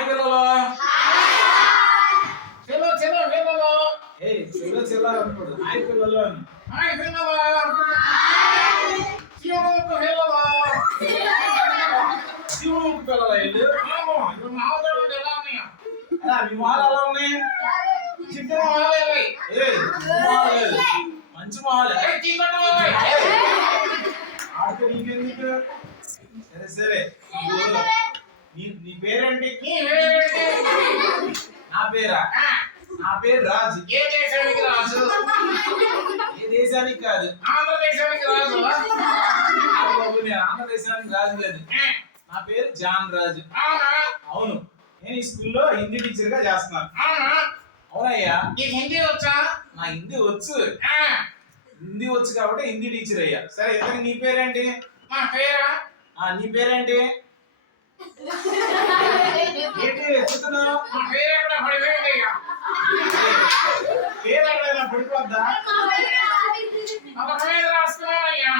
Hi పిల్లలు. చెలో చెలో పిల్లలు. ఏయ్ చెలో చెలో అనుకోడు. హాయ్ పిల్లలు. హాయ్ పిల్లలు. శివుడు పిల్లలు. శివుడు పిల్లలు ఇల్లు. ఇప్పుడు మామూలు ఎలా ఉన్నాయా? అలా మీ మాలు ఎలా ఉన్నాయి? చిన్న మాలే. ఏయ్ మంచి మాలే. చీకటి మాలే. ఆడితే నీకెందుకు? సరే సరే నీ పేరేంటి? నా పేరా? నా పేరు రాజు. ఏ దేశానికి రాజు? ఏ దేశానికి కాదు, ఆంధ్రదేశానికి రాజు. ఆంధ్రదేశానికి రాజు కాదు, నా పేరు జాన్ రాజు. అవును, నేను ఈ స్కూల్లో హిందీ టీచర్ గా చేస్తున్నాను. అవునయ్యా. నీకు హిందీ వచ్చా? నా హిందీ వచ్చు. హిందీ వచ్చు కాబట్టి హిందీ టీచర్ అయ్యా. సరే ఇంతకీ నీ పేరేంటి? మా పేరా? నీ పేరేంటి? ఏంటి ఎత్తుతున్నావు? మా పేరు ఎక్కడ పడిపోయిందయ్యా. పేరు ఎక్కడైనా పడిపోద్దా? పలక మీద రాసుకున్నావయ్యా.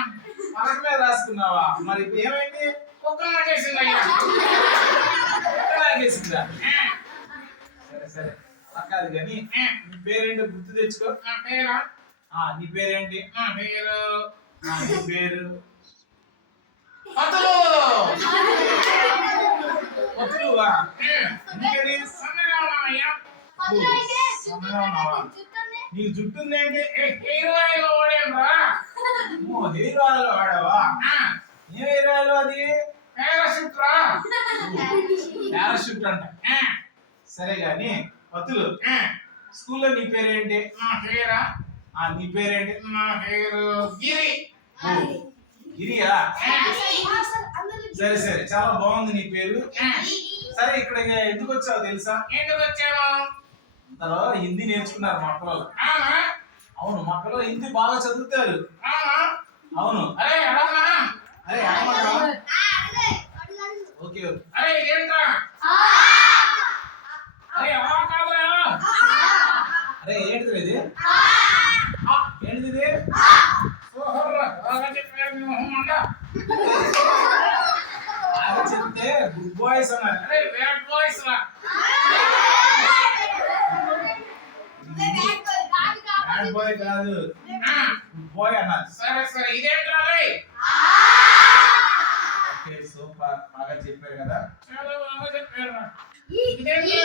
పలక మీద రాసుకున్నావా? మరి ఇప్పుడు ఏమైంది? కుక్క నాకేసిందయ్యా. కుక్క నాకేసిందా? సరే సరే అలా కాదు కానీ నీ పేరేంటో గుర్తు తెచ్చుకో. నా పేరా? నీ పేరేంటి? నా పేరు నీ పేరు పతులు. పతులువా? ఎందుకని? నీకు జుట్టు ఉందేంటి? హెయిర్ ఆయిల్ వాడేమ్రా. హెయిర్ ఆయిల్ వాడావా? ఏ హెయిర్ ఆయిల్ అది? పారాషూట్ రా. పారాషూట్ అంట. సరే గాని పతులు, స్కూల్లో నీ పేరేంటి? నా పేరా? నీ పేరేంటి? నా పేరు గిరి. గిరియా? సరే సరే చాలా బాగుంది నీ పేరు. సరే ఇక్కడ ఎందుకు వచ్చావు తెలుసా? ఎందుకు వచ్చాను? అంతలో హిందీ నేర్చుకున్నారు మా పిల్లలు. అవును, మా పిల్లలు హిందీ బాగా చదువుతారు. అవును. అరే అరే ఓకే ఓకే. అరే ఏంట్రా? అరే అరే ఏంటిది ఇది? ఏంటిది ఇది? చెప్తే గుడ్ బాయ్స్ అన్నారు. అరే బ్యాడ్ బాయ్స్ రా. బ్యాడ్ బాయ్ కాదు, గుడ్ బాయ్ అన్నారు. సరే సరే ఇదేంట్రా? ఓకే సూపర్, బాగా చెప్పారు కదా. చాలా బాగా చెప్పారు. ఇదేంటి?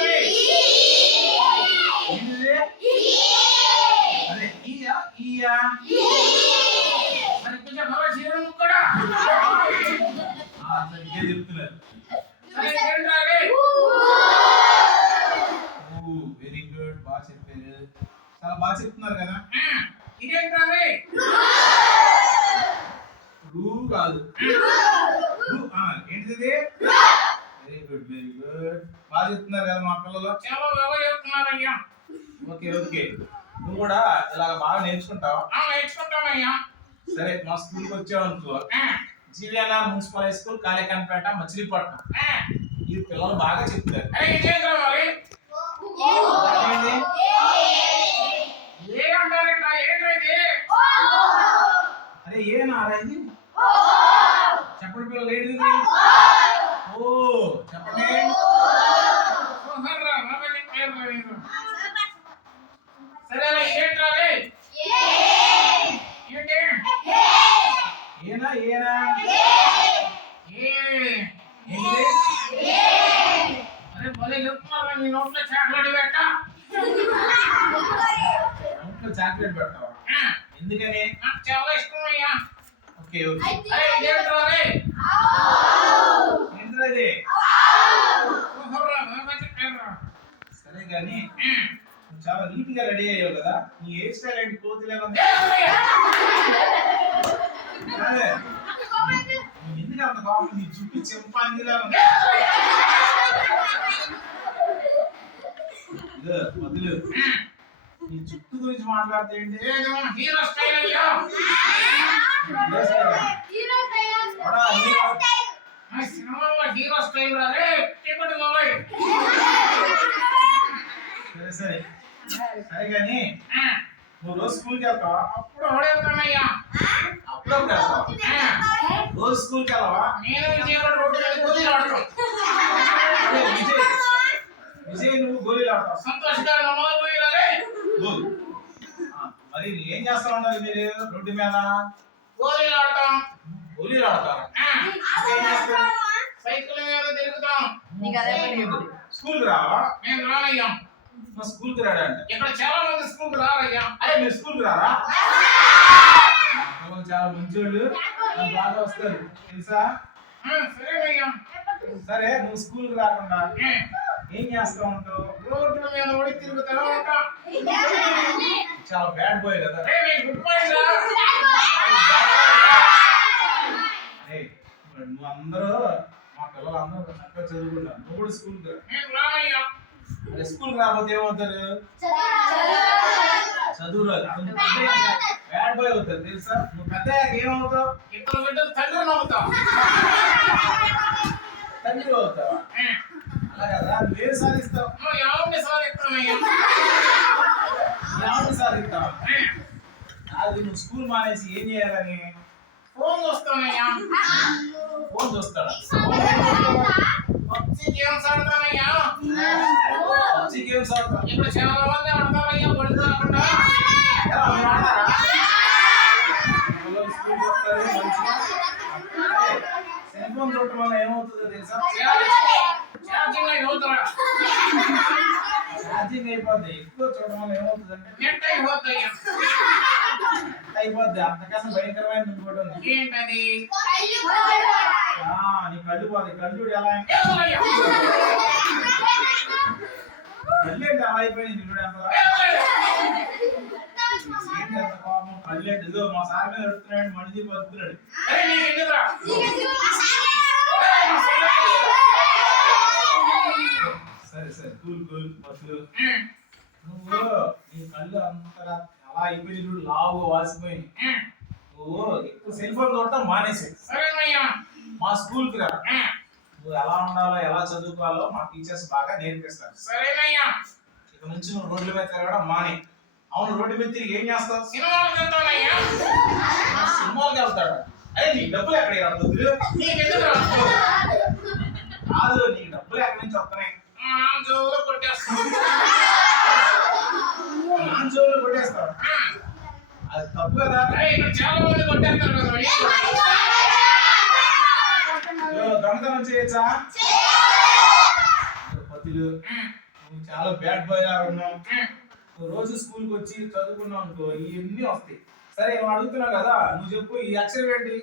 అరే ఈయా ఈయా మరి కొంచెం బాగా చేయడం కూడా సరిగ్గా చెప్తున్నారు. వెరీ గుడ్, బాగా చెప్పారు. చాలా బాగా చెప్తున్నారు కదా. ఇదేంటారే? రూ కాదు, ఏంటిది? వెరీ గుడ్ వెరీ గుడ్, బాగా చెప్తున్నారు కదా మా పిల్లలు. చాలా బాగా చెప్తున్నారు అయ్యా. ఓకే ఓకే, నువ్వు కూడా ఇలాగ బాగా నేర్చుకుంటావా? నేర్చుకుంటావయ్యా. సరే మా స్కూల్కి వచ్చావు అనుకో, జీవీఎన్ఆర్ మున్సిపల్ హై స్కూల్, కాళేకాన్పేట, మచిలీపట్నం. ఈ పిల్లలు బాగా చెప్తారు. అరే ఏనారా ఇది? చెప్పండి పిల్లలు, ఏంటిది? ఓ చెప్పండి. సరే ఏంట్రా? ఏనా ఏనా అరే భలే చెప్తున్నారా? నీ నోట్లో చాక్లెట్ పెట్ట. నోట్లో చాక్లెట్ పెట్టావా? ఎందుకని? నాకు చాలా ఇష్టం అయ్యా. Okay okay. అరే ఏంట్రా? ఏంట్రా ఇది? సరే కానీ చాలా నీట్ గా రెడీ అయ్యావు కదా. నీ హెయిర్ స్టైల్ ఏంటి? కోతిలాగా ఉంది. ఎందుకు అంత బాగుంది? నీ జుట్టు చెంపాంగిలా ఉంది. వదులు, నీ జుట్టు గురించి మాట్లాడితే ఏంటి? హీరో స్టైల్ అయ్యా. హీరో స్టైల్ రే. సరే సరే సరే కానీ నువ్వు రోజు స్కూల్కి వెళ్తావా? అప్పుడు వెళ్తానయ్యా. అప్పుడప్పుడు వెళ్తావా? రోజు స్కూల్కి వెళ్ళవా? నేను విజయవాడ రోడ్డు వెళ్ళి కొద్దిగా ఆడుతాం. విజయ్ ఆడతావు. సంతోషంగా నమోదు పోయిరాలే. గోల్. మరి ఏం చేస్తా ఉంటారు మీరు రోడ్డు మీద? గోళీలు ఆడతాం. గోళీలు ఆడతారా? ఏం చేస్తాం? సైకిల్ మీద తిరుగుతాం. నీకు అదే పని ఉంది. స్కూల్కి రావా? మేము రానయ్యాం. మా స్కూల్కి రాడంట. ఇక్కడ చాలా మంది స్కూల్కి రారయ్యా. అరే మీరు స్కూల్కి రారా? చాలా మంచోళ్ళు బాగా వస్తారు తెలుసా? సరేనయ్యా. సరే నువ్వు స్కూల్కి రాకుండా ఏం చేస్తా ఉంటావు? రోడ్ల మీద ఓడి తిరుగుతూ ఉంటాం. చాలా బ్యాడ్ బాయ్ కదా. గుడ్ మార్నింగ్ రా. నువ్వు అందరూ మా పిల్లలందరూ చక్కగా చదువుకుంటారు. నువ్వు కూడా స్కూల్కి రా. మేము రానయ్యా. అరే స్కూల్కి రాకపోతే ఏమవుతారు? చదువు రాదు. బ్యాడ్ బాయ్ అవుతారు తెలుసా? నువ్వు పెద్ద ఏమవుతావు? ఇద్దరు బిడ్డలు తండ్రిని అవుతాం. తండ్రి అవుతావా? అలా కదా. నువ్వేం సాధిస్తావు? ఎవరిని సాధిస్తామయ్యా? ఎవరిని సాధిస్తావా? అది నువ్వు స్కూల్ మానేసి ఏం చేయాలని? ఫోన్ చూస్తానయ్యా. ఫోన్ చూస్తాడా? పబ్జి గేమ్స్ ఆడతానయ్యా. పబ్జి గేమ్స్ ఆడతా. ఇప్పుడు చాలా మంది ఆడతారయ్యా బడి రాకుండా. మీరు ఆడతారా? పిల్లలు స్కూల్కి వస్తారు మంచిగా. సెల్ ఫోన్ చూడటం వల్ల ఏమవుతుందో తెలుసా? ఛార్జింగ్ అయిపోతారా? ఛార్జింగ్ అయిపోద్ది. ఎక్కువ చూడడం వల్ల ఏమవుతుందంటే నెట్ అయిపోతాయ్యా. అయిపోద్ది. అంతకన్నా భయంకరమైన ఇంకోటి ఉంది. ఏంటది? నీ కళ్ళు పోతాయి. కళ్ళు చూడు ఎలా అంటే ఎవరయ్యా? కళ్ళు ఏంటి అలా అయిపోయింది చూడు ఎంత ఏంటి ఎంత కోపం. కళ్ళు ఏంటి ఇదిగో మా సార్ మీద ఎడుతున్నాడు. మనిషి బతుకుతున్నాడు. అరే నీకు ఎందుకురా? సరే సరే కూల్ కూల్ బస్సులు. నువ్వు నీ కళ్ళు అంతగా అలా అయిపోయింది చూడు. లావు వాసిపోయింది. నువ్వు ఎక్కువ సెల్ ఫోన్ చూడటం మానేసి సరేనయ్యా. మా స్కూల్కి రా. నువ్వు ఎలా ఉండాలో ఎలా చదువుకోవాలో మా టీచర్స్ బాగా నేర్పిస్తారు. సరేనయ్యా. ఇక నుంచి నువ్వు రోడ్ల మీద తిరగడం మానే. అవును రోడ్డు మీద తిరిగి ఏం చేస్తావు? సినిమాలకు వెళ్తానయ్యా. సినిమాకి వెళ్తాడు. అరే నీ డబ్బులు ఎక్కడ రాబోతులు? నీకు ఎందుకురా? కాదు నీ డబ్బులు ఎక్కడి నుంచి వస్తున్నాయి? జోలో కొట్టేస్తాను. నాన్ జోలు కొట్టేస్తావు. అది తప్పు కదా. ఇక్కడ చాలా మంది కొట్టేస్తారు కదా. దొంగతనం చేయొచ్చా? పతులు నువ్వు చాలా బ్యాడ్ బాయ్ లా ఉన్నావు. నువ్వు రోజు స్కూల్కి వచ్చి చదువుకున్నావు అనుకో ఇవన్నీ వస్తాయి. సరే నువ్వు అడుగుతున్నావు కదా నువ్వు చెప్పు ఈ అక్షరం ఏంటి?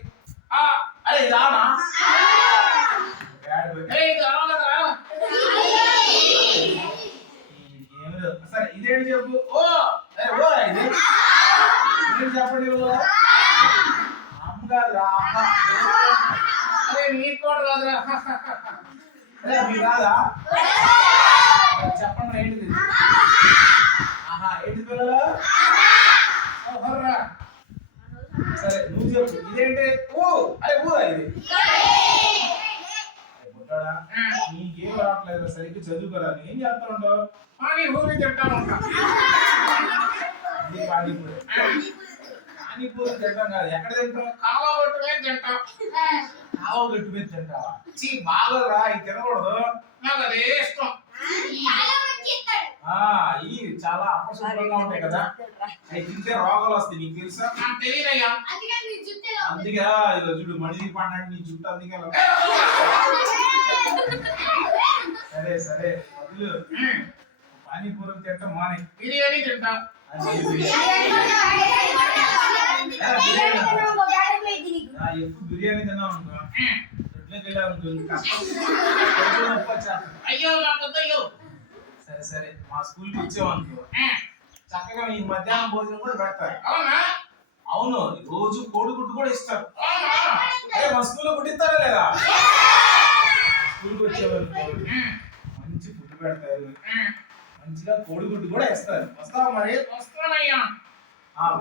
అరే ఇది ఆనా? Bad boy. ఇది రాగలరా? సరే ఇదేంటి చెప్పు? ఓ అరే ఓ ఇది ఇదేంటి చెప్పండి. అమ్మ కాదురా. అరే నీకు కూడా రాదురా. అరే మీకు రాదా? చెప్పండి ఏంటిది? ఆహా ఏంటి పిల్లలు? సరే నువ్వు చెప్పు ఇదేంటి? ఓ అరే ఊ ఇది పుట్టాడా? నీకేం రావట్లేదు సరిగ్గా చదువుకోరా. ఏం చేస్తా ఉంటావు? పానీపూరి తింటా ఉంటా. పానీపూరి. పానీపూరి తింటాం కాదు. ఎక్కడ తింటావు? కావా కొట్టుమే తింటాం. కావ గట్టు మీద తింటావా? చీ బాగోరా ఇది తినకూడదు. నాకు అదే ఇష్టం. ఈ చాలా అపశుభ్రంగా ఉంటాయి కదా. అవి తింటే రోగాలు వస్తాయి. నీకు తెలుసా? నాకు తెలియదయ్యా. అందుకే ఇలా చూడు మనిషి పండండి నీ జుట్టు అందుకే అలా. సరే సరే వదులు. పానీపూరి తింటాం మానే. బిర్యానీ తింటా. ఎప్పుడు బిర్యానీ తిన్నావు అనుకో దొడ్లోకి వెళ్ళావు అనుకో అయ్యో నాకు వద్దయ్యో. సరే సరే మా స్కూల్కి వచ్చావు అనుకో చక్కగా నీకు మధ్యాహ్నం భోజనం కూడా పెడతారు. అవునా? అవును రోజు కోడిగుడ్డు కూడా ఇస్తారు. అవునా? అదే మా స్కూల్లో పుట్టిస్తారా లేదా? స్కూల్కి వచ్చేవాళ్ళు మంచి ఫుడ్ పెడతారు. మంచిగా కోడిగుడ్డు కూడా ఇస్తారు. వస్తావా మరి? వస్తానయ్యా.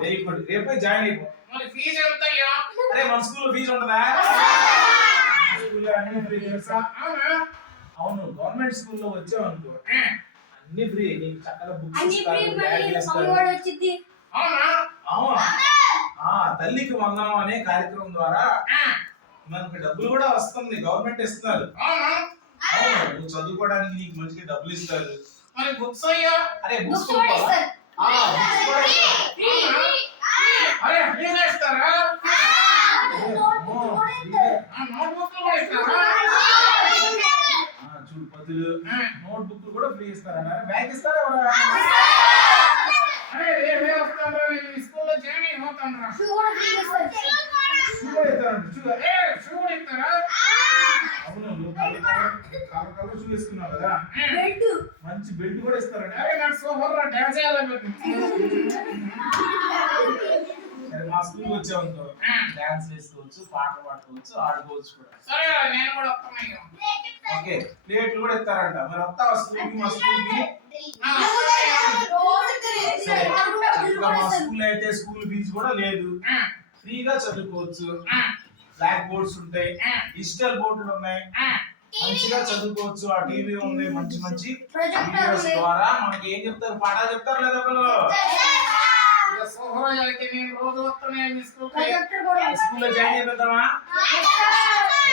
Very good. రేపే జాయిన్ అయిపో. మరి ఫీజు ఎంత అయ్యా? అరే మన స్కూల్లో ఫీజు ఉంటుందా? స్కూల్లో అన్ని ఫ్రీ తెలుసా? అవునా? అవును గవర్నమెంట్ స్కూల్లో వచ్చావు అనుకో అన్ని ఫ్రీ. నీకు చక్కగా బుక్స్ అన్ని ఫ్రీ ఇస్తారు, మరి బ్యాగులు ఇస్తారు. అమ్మఒడి వచ్చింది. అవునా? అవును. తల్లికి వందనం అనే కార్యక్రమం ద్వారా మనకి డబ్బులు కూడా వస్తుంది. గవర్నమెంట్ ఇస్తున్నారు. అవునా? అవును నువ్వు చదువుకోవడానికి నీకు మంచిగా డబ్బులు ఇస్తారు. మరి బుక్స్ అయ్యా అరే బుక్స్ బుక్స్ కూడా ఇస్తారు. books కూడా ఇస్తారు. అరే ఫ్రీగా ఇస్తారా నోట్ బుక్ కూడా ఇస్తారా చూడు పదులు నోట్ బుక్ కూడా ఫ్రీ ఇస్తారా బ్యాగ్ ఇస్తారా ఎవరా? అరే రేపే వస్తాను నేను స్కూల్లో జాయిన్ అవుతాను రా షూ కూడా ఫ్రీ ఇస్తారు. షూ కూడా ఇస్తారంట షూ ఏ షూ కూడా ఇస్తారా అవును నువ్వు కలర్ షూ వేసుకున్నావు కదా బెల్ట్ మంచి బెల్ట్ కూడా ఇస్తారంట అరే నాకు సూపర్ రా డాన్స్ చేయాలని సరే మా స్కూల్కి వచ్చావనుకో డాన్స్ వేసుకోవచ్చు పాటలు పాడుకోవచ్చు ఆడుకోవచ్చు కూడా సరే నేను కూడా వస్తున్నాను ఓకే ప్లేట్లు కూడా ఇస్తారంట మరి వస్తావా స్కూల్కి మా స్కూల్కి సరే చక్కగా మా స్కూల్ అయితే స్కూల్ ఫీజు కూడా లేదు ఫ్రీగా చదువుకోవచ్చు బ్లాక్ బోర్డ్స్ ఉంటాయి డిజిటల్ బోర్డులు ఉన్నాయి మంచిగా చదువుకోవచ్చు ఆ టీవీ ఉంది మంచి మంచి వీడియోస్ ద్వారా మనకి ఏం చెప్తారు పాఠాలు చెప్తారు లేదా పిల్లలు సూపర్ అయితే నేను రోజు వస్తున్నాను మీ స్కూల్కి స్కూల్లో జాయిన్ అయిపోతామా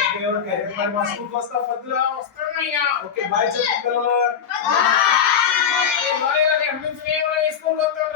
ఓకే ఓకే రేపు మరి మా స్కూల్కి వస్తావు పొద్దున వస్తున్నాయ్యా ఓకే బాయ్ చెప్పు పిల్లలు స్కూల్కి వస్తాను